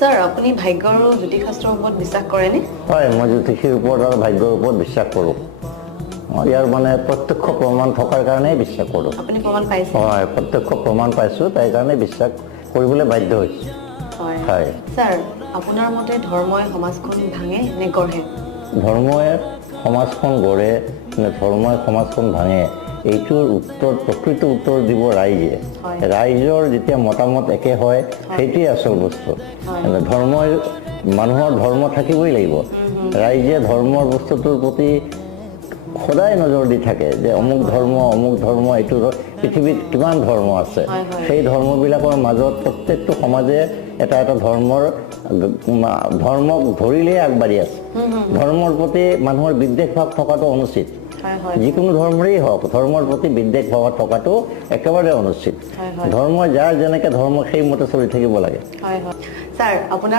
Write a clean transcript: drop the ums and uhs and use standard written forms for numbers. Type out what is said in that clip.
Sir আপুনি ভাগ্য আৰু জ্যোতিষশাস্ত্ৰৰ ওপৰত বিশ্বাস কৰেনে? হয়, মই জ্যোতিষীৰ ওপৰত আৰু ভাগ্যৰ ওপৰত বিশ্বাস কৰোঁ। ইয়াৰ মানে প্ৰত্যক্ষ প্ৰমাণ থকাৰ কাৰণেই বিশ্বাস কৰোঁ। আপুনি প্ৰমাণ পাইছে? হয়, প্ৰত্যক্ষ প্ৰমাণ পাইছোঁ, তাই কাৰণে বিশ্বাস কৰিবলৈ বাধ্য হৈছোঁ। হয়। স্যাৰ, আপোনাৰ মতে ধৰ্মই সমাজখন ভাঙে নে গঢ়ে? ধৰ্মই সমাজখন গঢ়ে নে ধৰ্মই সমাজখন ভাঙে, এইটোৰ উত্তৰ প্ৰকৃত উত্তৰ দিব ৰাইজে। ৰাইজৰ যেতিয়া মতামত একে হয়, সেইটোৱেই আচল বস্তু। ধৰ্মই মানুহৰ ধৰ্ম থাকিবই লাগিব। ৰাইজে ধৰ্মৰ বস্তুটোৰ প্ৰতি সদায় নজৰ দি থাকে যে অমুক ধৰ্ম এইটো পৃথিৱীত কিমান ধৰ্ম আছে, সেই ধৰ্মবিলাকৰ মাজত প্ৰত্যেকটো সমাজে এটা এটা ধৰ্মক ধৰিলেই আগবাঢ়ি আছে। ধৰ্মৰ প্ৰতি মানুহৰ বিদ্বেষ ভাৱ থকাটো অনুচিত। যিকোনো ধৰ্মৰেই হওক, ধৰ্মৰ প্ৰতি বিদ্বেষ ভাৱ থকাটো একেবাৰে অনুচিত। ধৰ্মই যাৰ যেনেকৈ ধৰ্ম সেইমতে চলি থাকিব লাগে। স্যাৰ, আপোনাৰ